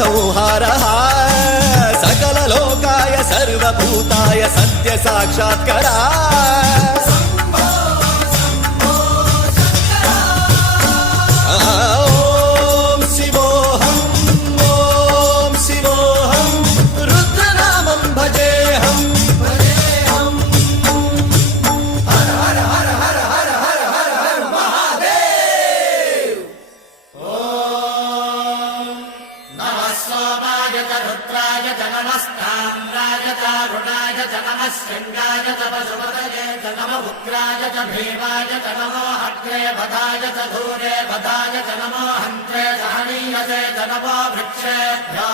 संहारः सकललोकाय सर्वभूताय सत्य साक्षात्करा ॐ शिवोऽहम् ॐ शिवोऽहम् रुद्रनामं भजेऽहम् हर हर हर हर हर हर हर हर महादेव नमः सोमाय च रुद्राय च नमस्ताम्राय च रुणाय च नमः शृङ्गाय च पशुपतये च नमः उग्राय च भीमाय च नमो अग्रे भदाय च धूरे भदाय च नमो हन्त्रे च हनीयसे च नमो वृक्षेभ्यो